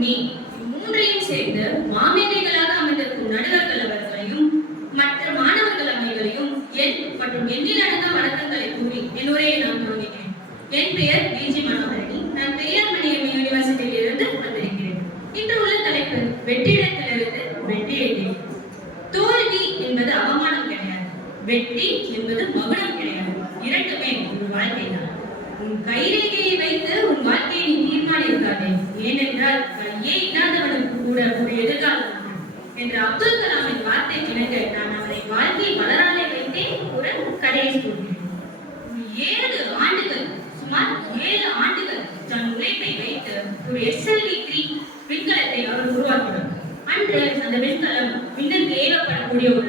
Me. மூன்றையும் சேர்ந்து மாமேதைகளாக அமர்ந்திருக்கும் நடுவர்கள் அவர்களையும் மற்ற மாணவர்கள் அனைவரையும் என் மற்றும் எண்ணிலடங்க வணக்கங்களை கூறி என் உரையை நான் தொடங்குகிறேன். என் பெயர் விஜி மனோகரணி. நான் பெரியார் மணியம் யூனிவர்சிட்டியிலிருந்து வந்திருக்கிறேன். இன்று உள்ள தலைப்பு வெற்றிடத்திலிருந்து வெற்றியை. தோல்வி என்பது அவமானம் கிடையாது, வெற்றி என்பது மகுடம் கிடையாது. இரண்டுமே உன் வாழ்க்கை தான். உன் கைரேகையை வைத்து உன் வாழ்க்கையை நீ தீர்மானிக்காதே. ஏனென்றால் கையே இல்லாதவனுக்கு கூட ஒரு எதிர்காலம் என்ற அப்துல் கலாமின் வார்த்தை கிணங்க நான் அவரை வாழ்க்கையை வளராலே வைத்தே ஒரு கடையை சொல்கிறேன். 7 ஆண்டுகள், சுமார் 7 ஆண்டுகள் தன் உழைப்பை வைத்து ஒரு SLV-3 விண்கலத்தை அவர் உருவாக்கினார். அன்று அந்த விண்கலம் விண்ணிற்கு ஏவப்படக்கூடிய ஒரு